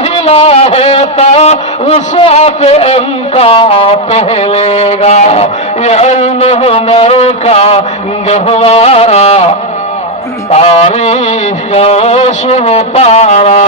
हिला है तो वुसअत इनका पहलेगा। ये इल्म हुनर का गहवारा तारीख का शुभ पारा।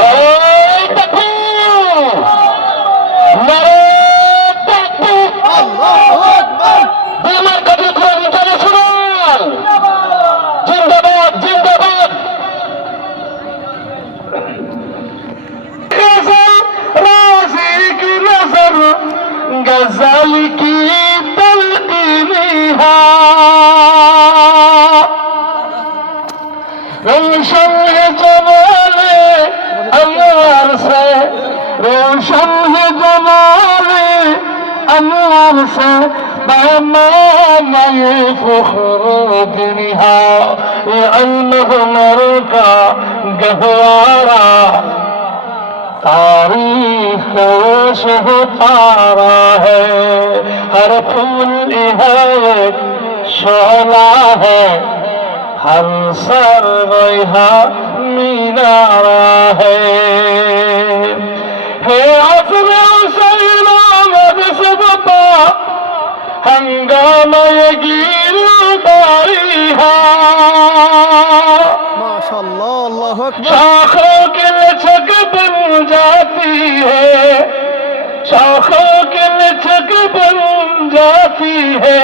गजल की तलकीनी है, रोशन है जमाले अनवार से, रोशन है जमाले अनवार से, पैमाने फ़ख्रुद्दीन है। ये इल्म हुनर का गहवारा तारीख का शुभ पारा है। हर फूल है शोला है, हर सर्व मीनारा है। अज़्म सैलामत सबपा हंगामा ये गिरदारी है। माशाअल्लाह, अल्लाहु अकबर। शाखों के लचक बन जाती है, शाखों के लचक बन जाती है,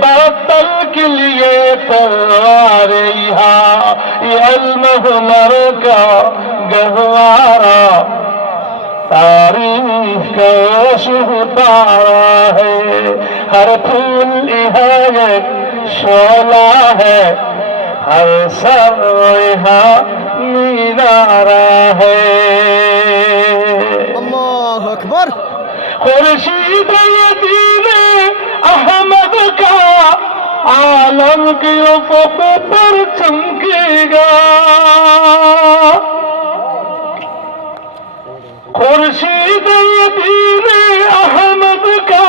बातल के लिए तलवार यहाँ। ये इल्म हुनर का गहवारा तारीख का शुभ पारा है। हर फूल है शोला है, हर सर्व मीनारा है। अल्लाहु अकबर। खुर्शीद दीने अहमद का आलम के उफ़क़ पर चमकेगा। खुर्शीद दीने अहमद का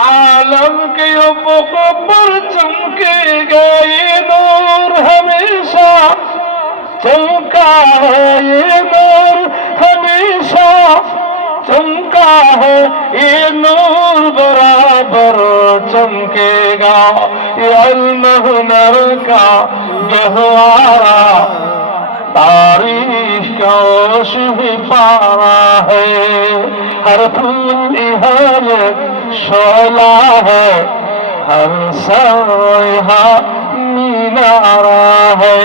आलम के उफ़क़ पर चमकेगा। ये नूर हमेशा चमका है, ये नूर हमेशा चमका है, ये नूर बराबर चमकेगा। ये इल्म हुनर का गहवारा तारीख का शुभ पारा है। हर फूल है शोला है, हर सर्व मीनारा है।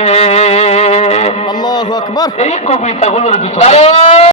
अल्लाहु अकबर। এই কবিতাগুলোর ভিতরে